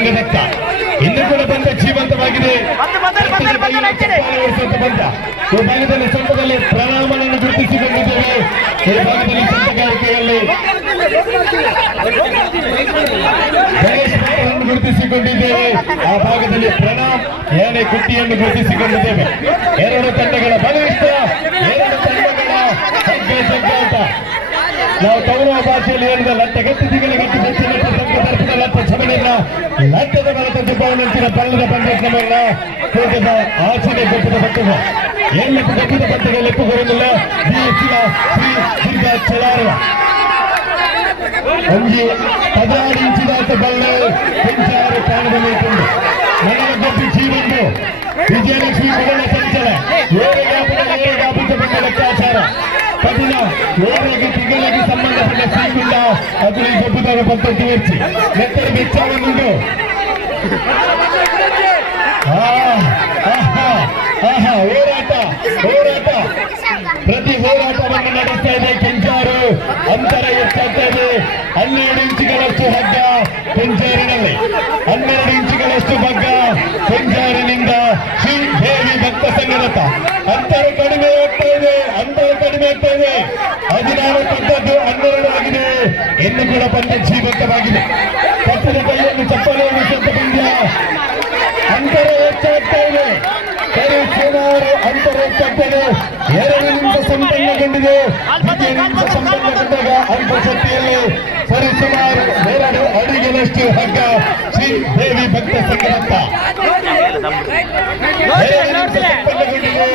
ಸಂಘದತ್ತ ಇನ್ನು ಕೂಡ ಬಂದ ಜೀವಂತವಾಗಿದೆ. ಈ ಭಾಗದಲ್ಲಿ ಸೊಂಟದಲ್ಲಿ ಪ್ರಣಾಮವನ್ನು ಗುರುತಿಸಿಕೊಂಡಿದ್ದೇವೆ. ಈ ಭಾಗದಲ್ಲಿ ಸಂತಗಾರಿಕೆಯಲ್ಲಿ ಗಣೇಶ್ ಗುರುತಿಸಿಕೊಂಡಿದ್ದೇವೆ. ಆ ಭಾಗದಲ್ಲಿ ಪ್ರಣಾಮ್ ಏನೇ ಕುಟ್ಟಿಯನ್ನು ಗುರುತಿಸಿಕೊಂಡಿದ್ದೇವೆ. ಎರಡು ತಂಡಗಳ ಬಲಿಷ್ಠ, ಎರಡು ತಂಡಗಳ ಜಗ್ಗಾಟ. ನಾವು ಕೌರವ ಭಾಷೆಯಲ್ಲಿ ಹೇಳಿದ ಲಟ್ಟಗಟ್ಟಿ ದಿಗಲಿ ಗಟ್ಟಿ ಬೆಚ್ಚ ಲಟ್ಟ ಲಟ್ಟ ಚಮನಿಲ್ಲ ಲಟ್ಟದ ಬಲದ ದುಬ್ಬವನಂಚಿನ ಪಲ್ಲದ ಪಂಡಿತನವಲ್ಲ ಕೋಟದ ಆಚೆಗೆ ಗೊಬ್ಬದ ಬಟ್ಟದ ಎಲ್ಲಿಪ್ಪು ಗಟ್ಟಿದ ಬಟ್ಟೆಗೆ ಲೆಪ್ಪು ಬರುವುದಿಲ್ಲ. ಶ್ರೀ ದೀರ್ಘ ಚಲಾರುವ ಒಂಜಿ 16 ಇಂಚಿದಾಟ ಬಲ್ಲೆ ಕೆಂಚಾರು ಕಾಣದಲ್ಲಿ ಇಟ್ಟುಂಡು ನನಗ ಗೊಬ್ಬಿ ಜೀವಂದು ವಿಜಯಲಕ್ಷ್ಮಿ ಮೊದಲ ಸಂಚಲ ಏರಿಗಾಪಿತ ಬಂದ ಲೆಕ್ಕಾಚಾರ ಕಠಿಣ ಓರೆಗೆ ತಿಂಗಳಿಗೆ ಸಂಬಂಧಪಟ್ಟ ಸೀಮಿಲ್ಲ. ಅದು ಈ ಗೊಬ್ಬುದರ ಪದ್ಧತಿ ಹೆಚ್ಚಿ ನೆತ್ತರ ವೆಚ್ಚವನ್ನುಂಟು. ಹೋರಾಟ ಪ್ರತಿ ಹೋರಾಟವನ್ನು ನಡೆಸ್ತಾ ಇದೆ ಕೆಂಚಾರು. ಅಂತರ ಹೆಚ್ಚಾಗ್ತಾ ಇದೆ. 12 ಇಂಚುಗಳಷ್ಟು ಹಗ್ಗ ಕೆಂಚಾರಿನಲ್ಲಿ, 12 ಇಂಚುಗಳಷ್ಟು ಹಗ್ಗ ಕೆಂಚಾರಿನಿಂದ ಶ್ರೀದೇವಿ ಭಕ್ತ ಸಂಘದತ್ತ. ಅಂತರ ಕಡಿಮೆ ಆಗ್ತಾ ಇದೆ. 16 ಪದ್ದದ್ದು 12 ಆಗಿದೆ. ಇನ್ನು ಕೂಡ ಪಂದ್ಯ ಜೀವಂತವಾಗಿದೆ. ಕಟ್ಟದ ಕೈಯನ್ನು ಚಪ್ಪಲಿ ಸ್ವಲ್ಪ ಪಂದ್ಯ. ಅಂತರ ಹೆಚ್ಚಾಗ್ತಾ ಇದೆ. ಸುಮಾರು ಅಂತರ ಹೆಚ್ಚಾಗ್ತದೆ. 2 ನಿಮಿಷ ಸಂಪನ್ನಗೊಂಡಿದೆ. 2 ನಿಮಿಷ ಸಂಪನ್ನಗೊಂಡಾಗ ಅಂತರ್ಶಕ್ತಿಯಲ್ಲಿ ಸರಿಸುಮಾರು 2 ಅಡಿಗಳಷ್ಟು ಹಗ್ಗ ಶ್ರೀದೇವಿ ಭಕ್ತ ಸಂಘದತ್ತ 2 ನಿಮಿಷ ಸಂಪನ್ನಗೊಂಡಿದೆ.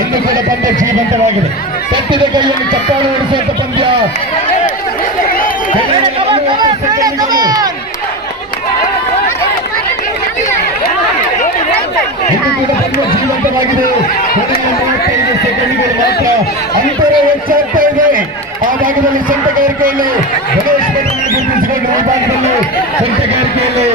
ಇನ್ನು ಕೂಡ ಪಂದ್ಯ ಜೀವಂತವಾಗಿದೆ. ಕಟ್ಟಿದ ಕೈಯಲ್ಲಿ ಚಪ್ಪಾಳೆ ಹೊಡಿಸುವಂತ ಪಂದ್ಯ. ಇನ್ನು ಕೂಡ ಪಂದ್ಯ ಜೀವಂತವಾಗಿದೆ. 35 ಸೆಕೆಂಡ್ಗಳು ಮಾತ್ರ ಅಂತರ ಹೆಚ್ಚಾಗ್ತಾ ಇದೆ. ಆ ಭಾಗದಲ್ಲಿ ಸಂತಗಾರಿಕೆಯಲ್ಲಿ ಗಣೇಶ್ ಗುರುತಿಸಿಕೊಂಡು ಈ ಭಾಗದಲ್ಲಿ ಸಂತಗಾರಿಕೆಯಲ್ಲಿ